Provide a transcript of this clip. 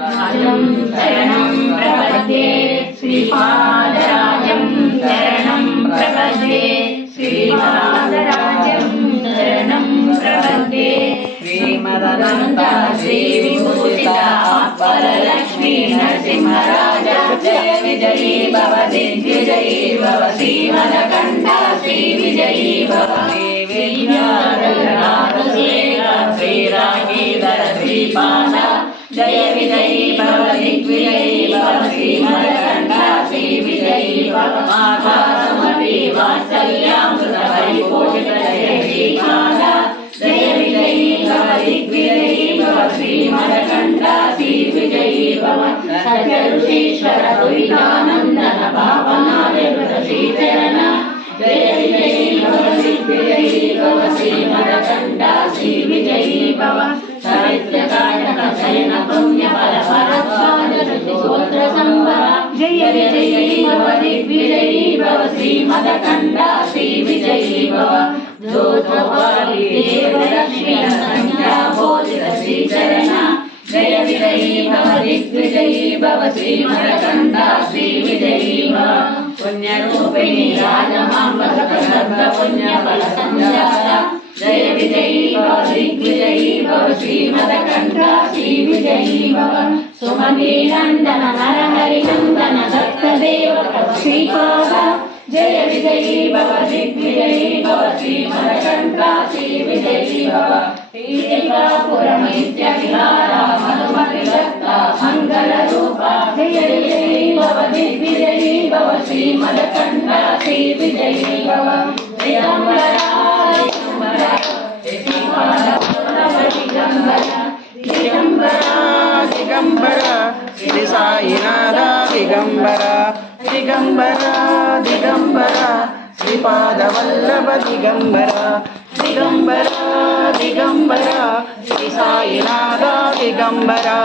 शरणं प्रपद्ये श्रीपादराजं शरणं प्रपद्ये श्रीपादराजं शरणं प्रपद्ये श्रीमदनन्त श्रीविभूषिता वरलक्ष्मी नरसिंहराज जय विजयी भव दिग्विजयी भव श्रीमदकण्ठा श्रीविजयी भव श्रीरागीधर श्रीपाद जय विजयी भव दिग्विजयी भव श्रीमदकण्ठा श्रीविजयी भव माता समपि वात्सल्यामृत परिपोषित जय श्रीपाद जय विजयी भव दिग्विजयी भव श्रीमदकण्ठा श्रीविजयी भव सत्य ऋषीश्वर दुरितानन्दन भावनादिवृत श्रीचरण जय विजयी भव दिग्विजयी भव श्रीमदकण्ठा श्रीविजयी भव चरित्रकाटक शयन पुण्य फल परस्वाद श्रुतिसूत्र संवर जय विजयी भव दिग्विजयी भव श्रीमदकण्ठा श्रीविजयी भव जोतवाली देवलक्ष्मी संज्ञा बोधित श्रीचरण जय विजयी भव दिग्विजयी भव श्रीमदकण्ठा श्रीविजयी भव पुण्यरूपिणी राजमाम्ब सकल पुण्य फल संजाता जय विजयी भव दिग्विजयी भव श्रीमदकण्ठा श्रीविजयी भव सुमती नंदन नरहरि नंदन दत्तदेव श्रीपाद जय विजयी भव दिग्विजयी भव श्रीमदकण्ठा श्रीविजयी भव टीकापुरमित्य विहारा मधुमति दत्ता मंगल रूपा जय विजयी भव दिग्विजयी भव श्रीमदकण्ठा श्रीविजयी भव दिगंबरा दिगंबरा श्री साईनाथ दिगंबरा दिगंबरा दिगंबरा श्रीपादवल्लभ दिगंबरा दिगंबरा दिगंबरा श्री साईनाथ दिगंबरा।